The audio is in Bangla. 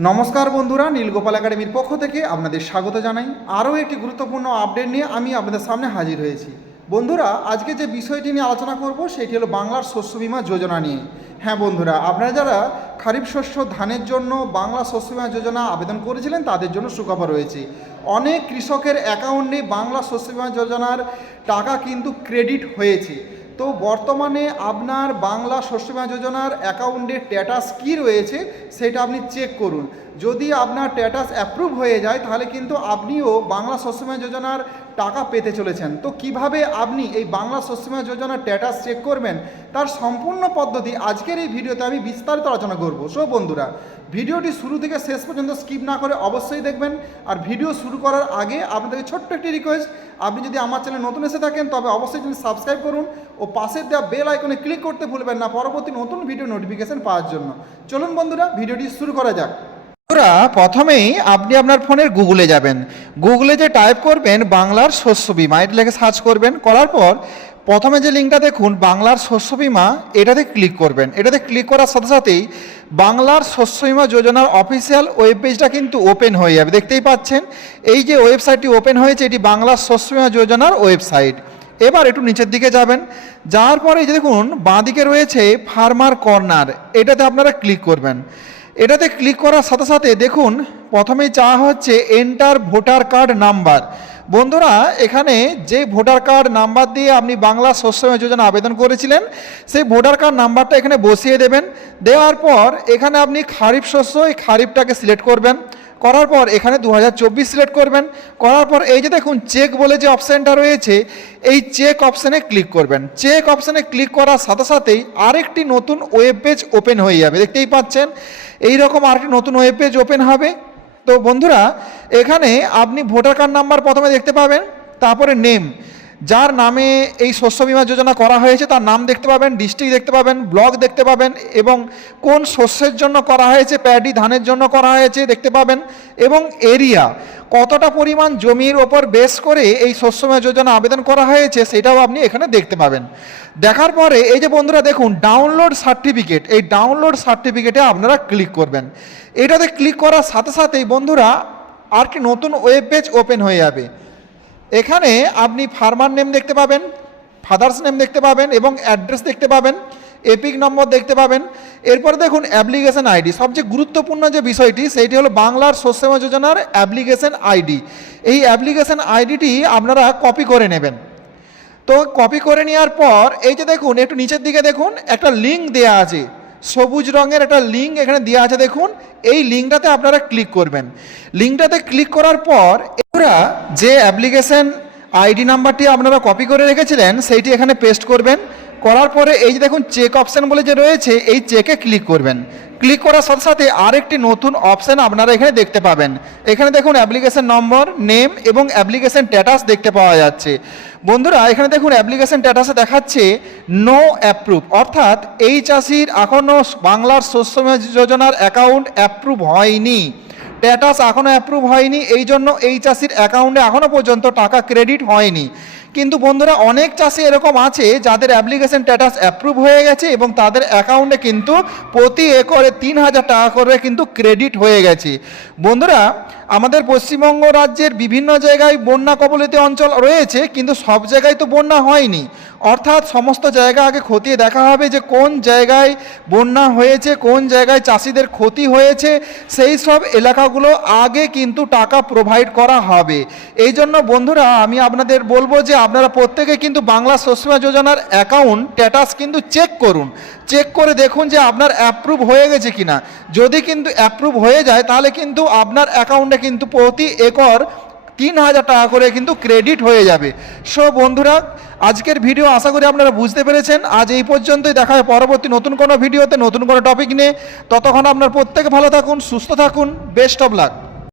নমস্কার বন্ধুরা, নীলগোপাল একাডেমির পক্ষ থেকে আপনাদের স্বাগত জানাই। আরও একটি গুরুত্বপূর্ণ আপডেট নিয়ে আমি আপনাদের সামনে হাজির হয়েছি। বন্ধুরা, আজকে যে বিষয়টি নিয়ে আলোচনা করব, সেটি হলো বাংলার শস্য বীমা যোজনা নিয়ে। হ্যাঁ বন্ধুরা, আপনারা যারা খারিফ শস্য ধানের জন্য বাংলা শস্য বীমা যোজনা আবেদন করেছিলেন, তাদের জন্য সুখবর রয়েছে। অনেক কৃষকের অ্যাকাউন্টে বাংলা শস্য বীমা যোজনার টাকা কিন্তু ক্রেডিট হয়েছে। তো বর্তমানে আপনার বাংলা শস্য বীমা যোজনার অ্যাকাউন্টের স্ট্যাটাস কী রয়েছে সেটা আপনি চেক করুন। যদি আপনার স্ট্যাটাস অ্যাপ্রুভ হয়ে যায়, তাহলে কিন্তু আপনিও বাংলা শস্য বীমা যোজনার টাকা পেতে চলেছেন। তো কীভাবে আপনি এই বাংলা শস্য যোজনার স্ট্যাটাস চেক করবেন? তার সম্পূর্ণ পদ্ধতি আজকের এই ভিডিওতে আমি বিস্তারিত আলোচনা করব। সো বন্ধুরা, ভিডিওটি শুরু থেকে শেষ পর্যন্ত স্কিপ না করে অবশ্যই দেখবেন। আর ভিডিও শুরু করার আগে আপনাদের ছোট্ট একটি রিকোয়েস্ট আপনি যদি আমার চ্যানেল নতুন এসে থাকেন, তবে অবশ্যই চ্যানেল সাবস্ক্রাইব করুন ও পাশের দেওয়া বেল আইকনে ক্লিক করতে ভুলবেন না। পরবর্তী নতুন ভিডিও নোটিফিকেশন পাওয়ার জন্য। চলুন বন্ধুরা, ভিডিওটি শুরু করা যাক। বন্ধুরা প্রথমেই আপনি আপনার ফোনের গুগলে যাবেন। গুগলে যে টাইপ করবেন বাংলার শস্য বিমা, এটা লেখে সার্চ করবেন, করার পর প্রথমে যে লিঙ্কটা দেখুন, বাংলার শস্য বিমা, এটাতে ক্লিক করবেন। এটাতে ক্লিক করার সাথে সাথেই বাংলার শস্য বিমা যোজনার অফিসিয়াল ওয়েব পেজটা কিন্তু ওপেন হয়ে যাবে। দেখতেই পাচ্ছেন, এই যে ওয়েবসাইটটি ওপেন হয়েছে, এটি বাংলার শস্য বিমা যোজনার ওয়েবসাইট। এবার একটু নিচের দিকে যাবেন, যাওয়ার পরে যে দেখুন, বাঁদিকে রয়েছে ফার্মার কর্নার, এটাতে আপনারা ক্লিক করবেন। এটাতে ক্লিক করার সাথে সাথে দেখুন, প্রথমেই চাওয়া হচ্ছে এন্টার ভোটার কার্ড নাম্বার বন্ধুরা, এখানে যে ভোটার কার্ড নাম্বার দিয়ে আপনি বাংলা শস্য যোজনা আবেদন করেছিলেন, সেই ভোটার কার্ড নাম্বারটা এখানে বসিয়ে দেবেন। দেওয়ার পর এখানে আপনি খারিফ শস্য, এই খারিফটাকে সিলেক্ট করবেন। করার পর এখানে দু হাজার চব্বিশ সিলেক্ট করবেন। করার পর এই যে দেখুন চেক বলে যে অপশানটা রয়েছে, এই চেক অপশানে ক্লিক করবেন। চেক অপশানে ক্লিক করার সাথে সাথেই আরেকটি নতুন ওয়েব পেজ ওপেন হয়ে যাবে। দেখতেই পাচ্ছেন? এই রকম আরেকটি নতুন ওয়েব পেজ ওপেন হবে। তো বন্ধুরা, এখানে আপনি ভোটার কার্ড নাম্বার প্রথমে দেখতে পাবেন, তারপরে নেম যার নামে এই শস্য বীমা যোজনা করা হয়েছে, তার নাম দেখতে পাবেন, ডিস্ট্রিক্ট দেখতে পাবেন, ব্লক দেখতে পাবেন এবং কোন শস্যের জন্য করা হয়েছে, প্যাডি ধানের জন্য করা হয়েছে দেখতে পাবেন এবং এরিয়া। কতটা পরিমাণ জমির ওপর বেস করে এই শস্য বীমা যোজনা আবেদন করা হয়েছে, সেটাও আপনি এখানে দেখতে পাবেন। দেখার পরে, এই যে বন্ধুরা দেখুন ডাউনলোড সার্টিফিকেট এই ডাউনলোড সার্টিফিকেটে আপনারা ক্লিক করবেন। এটাতে ক্লিক করার সাথে সাথেই বন্ধুরা আর কি নতুন ওয়েব পেজ ওপেন হয়ে যাবে। এখানে আপনি ফার্মার নেম দেখতে পাবেন, ফাদার্স নেম দেখতে পাবেন এবং অ্যাড্রেস দেখতে পাবেন, এপিক নম্বর দেখতে পাবেন। এরপরে দেখুন অ্যাপ্লিকেশন আইডি। সবচেয়ে গুরুত্বপূর্ণ যে বিষয়টি সেইটি হলো বাংলার শস্য যোজনার অ্যাপ্লিকেশন আইডি। এই অ্যাপ্লিকেশন আইডিটি আপনারা কপি করে নেবেন। তো কপি করে নেওয়ার পর, এই যে দেখুন, একটু নিচের দিকে দেখুন, একটা লিঙ্ক দেওয়া আছে। সবুজ রঙের একটা লিঙ্ক এখানে দেওয়া আছে, দেখুন। এই লিঙ্কটাতে আপনারা ক্লিক করবেন। লিঙ্কটাতে ক্লিক করার পর এরা যে অ্যাপ্লিকেশন আইডি নাম্বারটি আপনারা কপি করে রেখেছিলেন, সেইটি এখানে পেস্ট করবেন। করার পরে এই যে দেখুন চেক অপশান বলে যে রয়েছে, এই চেকে ক্লিক করবেন। ক্লিক করার সাথে সাথে আরেকটি নতুন অপশান আপনারা এখানে দেখতে পাবেন। এখানে দেখুন অ্যাপ্লিকেশন নম্বর নেম এবং অ্যাপ্লিকেশন স্ট্যাটাস দেখতে পাওয়া যাচ্ছে। বন্ধুরা, এখানে দেখুন অ্যাপ্লিকেশন স্ট্যাটাসে দেখাচ্ছে নো অ্যাপ্রুভ অর্থাৎ এই চাষির এখনও বাংলার শস্য যোজনার অ্যাকাউন্ট অ্যাপ্রুভ হয়নি। স্ট্যাটাস এখনও অ্যাপ্রুভ হয়নি। এই জন্য এই চাষির অ্যাকাউন্টে এখনও পর্যন্ত টাকা ক্রেডিট হয়নি। কিন্তু বন্ধুরা, অনেক চাষি এরকম আছে যাদের অ্যাপ্লিকেশন স্ট্যাটাস অ্যাপ্রুভ হয়ে গেছে এবং তাদের অ্যাকাউন্টে কিন্তু প্রতি একরে তিন হাজার টাকা করে কিন্তু ক্রেডিট হয়ে গেছে। বন্ধুরা আমাদের পশ্চিমবঙ্গ রাজ্যের বিভিন্ন জায়গায় বন্যা কবলিত অঞ্চল রয়েছে, কিন্তু সব জায়গায় তো বন্যা হয়নি। অর্থাৎ সমস্ত জায়গা আগে খতিয়ে দেখা হবে যে কোন জায়গায় বন্যা হয়েছে, কোন জায়গায় চাষিদের ক্ষতি হয়েছে, সেই সব এলাকাগুলো আগে কিন্তু টাকা প্রোভাইড করা হবে। এই জন্য বন্ধুরা, আমি আপনাদের বলব যে আপনারা প্রত্যেকে কিন্তু বাংলা শস্য যোজনার অ্যাকাউন্ট স্ট্যাটাস কিন্তু চেক করুন। চেক করে দেখুন যে আপনার অ্যাপ্রুভ হয়ে গেছে কিনা। যদি কিন্তু অ্যাপ্রুভ হয়ে যায়, তাহলে কিন্তু আপনার অ্যাকাউন্টে কিন্তু প্রতি একর তিন হাজার টাকা করে কিন্তু ক্রেডিট হয়ে যাবে। সো বন্ধুরা, আজকের ভিডিও আশা করি আপনারা বুঝতে পেরেছেন। আজ এই পর্যন্তই। দেখা হয় পরবর্তী নতুন কোনো ভিডিওতে নতুন কোনো টপিক নিয়ে। ততক্ষণ আপনার প্রত্যেকে ভালো থাকুন, সুস্থ থাকুন। Best of luck